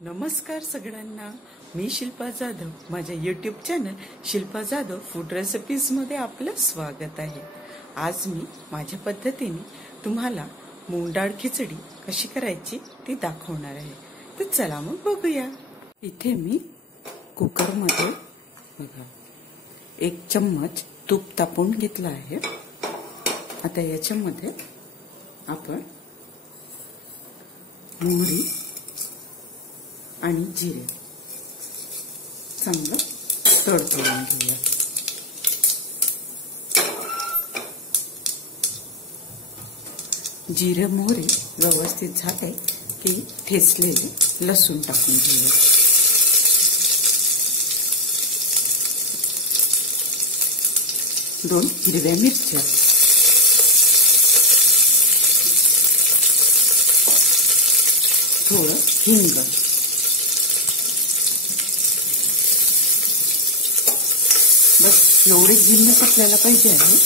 नमस्कार सगळ्यांना, मी शिल्पा जाधव. माझ्या YouTube channel Shilpa Jadhav food recipes मध्ये आपलं स्वागत आहे. आज मी माझ्या पद्धतीने तुम्हाला मूग डाळ खिचडी कशी करायची ती दाखवणार आहे. तर चला मग बघूया. इथे मी कुकरमध्ये बघा 1 चम्मच तूप तापवून घेतलं आहे. आता याच्यामध्ये आपण मोहरी आणि जिरे चांगलं तडतडून घेऊया. जिरे मोहरी व्यवस्थित झाले की ठेचलेले लसूण टाकून घेऊया. दोन हिरव्या मिरच्या, थोडं हिंग, बस एवढे जिन्नस आपल्याला पाहिजे आहे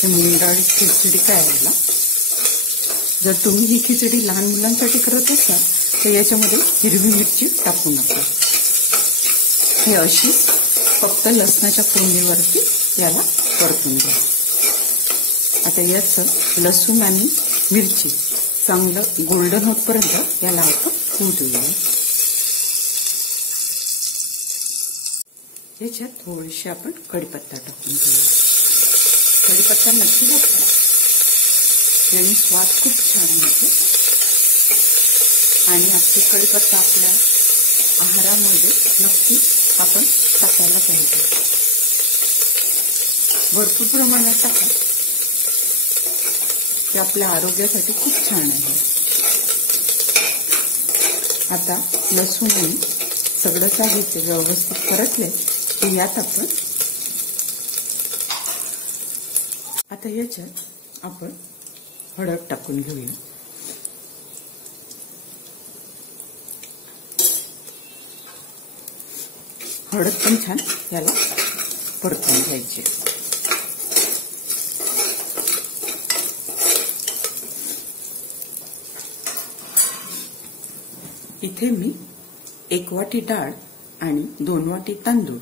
हे मूग डाळ खिचडी करायला. जर तुम्ही ही खिचडी लहान मुलांसाठी करत असाल तर याच्यामध्ये हिरवी मिरची टाकू नका. हे अशी फक्त लसणाच्या फोडणीवरती याला परतून घ्या. आता याचं लसूण आणि मिरची चांगलं गोल्डन होतपर्यंत याला आपण होऊ देऊया. याच्यात थोडीशी आपण कढीपत्ता टाकून घेऊया. कढीपत्ता नक्की घातला याने स्वाद खूप छान येतो आणि आपली कढीपत्ता आपल्या आहारामध्ये नक्की आपण टाकायला पाहिजे. भरपूर प्रमाणात टाका, ते आपल्या आरोग्यासाठी खूप छान आहे. आता लसूण आणि सगळं साहित्य व्यवस्थित परतले की यात आपण आता याच्यात आपण हळद टाकून घेऊया. हळद पण छान याला परतून घ्यायची. इथे मी 1 वाटी डाळ आणि 2 वाटी तांदूळ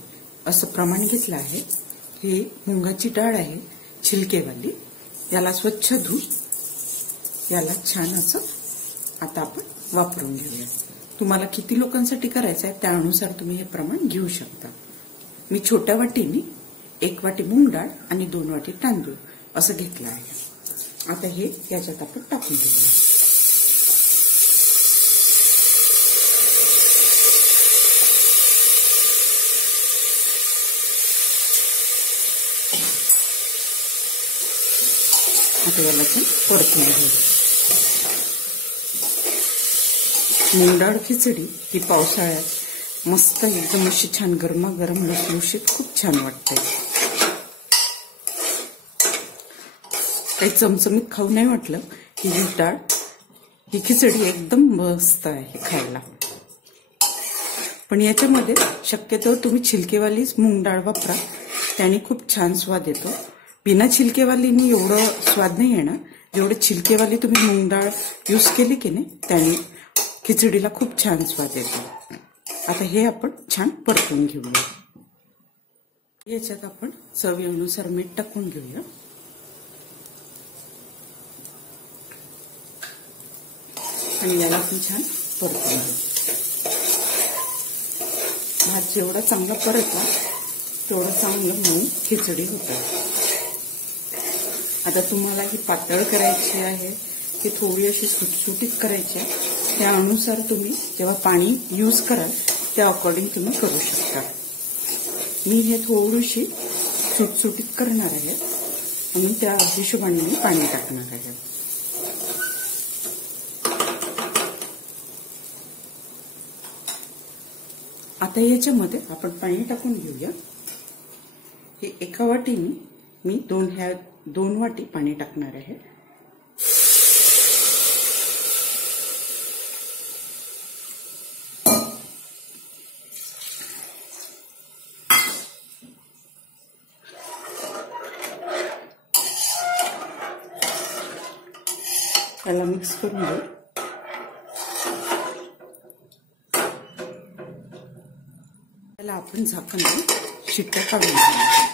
असं प्रमाण घेतलं आहे. हे मुगाची डाळ आहे, छिलकेवाली. याला स्वच्छ धुवून याला छान असं आता आपण वापरून घेऊया. तुम्हाला किती लोकांसाठी करायचं आहे त्यानुसार तुम्ही हे प्रमाण घेऊ शकता. मी छोट्या वाटीने 1 वाटी मूग डाळ आणि 2 वाटी तांदूळ असं घेतलं आहे. आता हे याच्यात आपण टाकून घेऊया. आता याला पण परतून घेऊ. मूग डाळ खिचडी ही पावसाळ्यात मस्त एकदम अशी छान गरमागरम लसलुशीत खूप छान वाटते. काही चमचमीत खाऊ नाही वाटलं की ही डाळ ही खिचडी एकदम मस्त आहे खायला. पण याच्यामध्ये शक्यतो तुम्ही छिलकेवालीच मूग डाळ वापरा, त्याने खूप छान स्वाद येतो. बिना छिलकेवालीने एवढं स्वाद नाही येणार जेवढं छिलकेवाली तुम्ही मूग डाळ यूज केली की नाही त्याने खिचडीला खूप छान स्वाद येतो. आता हे आपण छान परतून घेऊया. याच्यात आपण चवीनुसार मीठ टाकून घेऊया. आणि याला पण छान परतून घेऊ. भात जेवढा चांगला परतला तेवढं चांगलं मऊ खिचडी होतं. आता तुम्हाला ही पातळ करायची आहे की थोडी अशी सुटसुटीत करायची आहे त्यानुसार तुम्ही जेव्हा पाणी यूज कराल त्या अकॉर्डिंग तुम्ही करू शकता. मी हे थोडीशी सुटसुटीत करणार आहे आणि त्या हिशोबाने मी पाणी टाकणार आहे. आता याच्यामध्ये आपण पाणी टाकून घेऊया. हे 1 वाटीने मी 2 वाटी पाणी टाकणार आहे. त्याला मिक्स करून घेऊ. त्याला आपण झाकण लावून शिट्ट्या काढून घेऊ.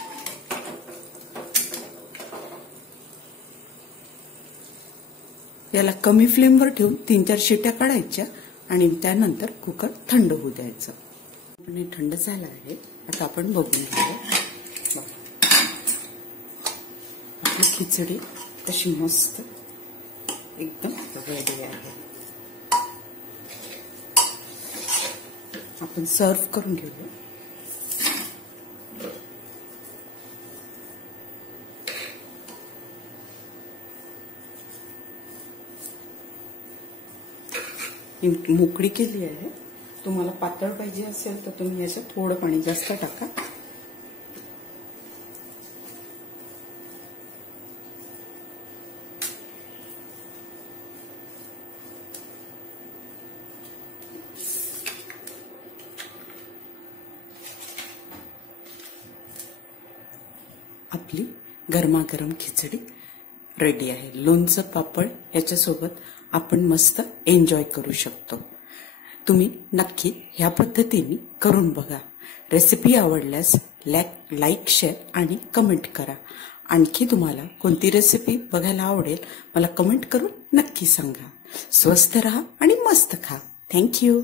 याला कमी फ्लेमवर ठेवून 3-4 शिट्ट्या काढायच्या आणि त्यानंतर कुकर थंड होऊ द्यायचं. पण हे थंड झालं आहे. आता आपण बघून घेऊया. आपली खिचडी तशी मस्त एकदम रेडी आहे. आपण सर्व करून घेऊया. मोकळी केली आहे. तुम्हाला पातळ पाहिजे असेल तर तुम्ही याच्यात थोडं पाणी जास्त टाका. आपली गरमागरम खिचडी रेडी आहे. लोणचं पापड याच्यासोबत आपण मस्त एन्जॉय करू शकतो. तुम्ही नक्की ह्या पद्धतीने करून बघा. रेसिपी आवडल्यास लाईक, शेअर आणि कमेंट करा. आणखी तुम्हाला कोणती रेसिपी बघायला आवडेल मला कमेंट करून नक्की सांगा. स्वस्थ राहा आणि मस्त खा. थँक्यू.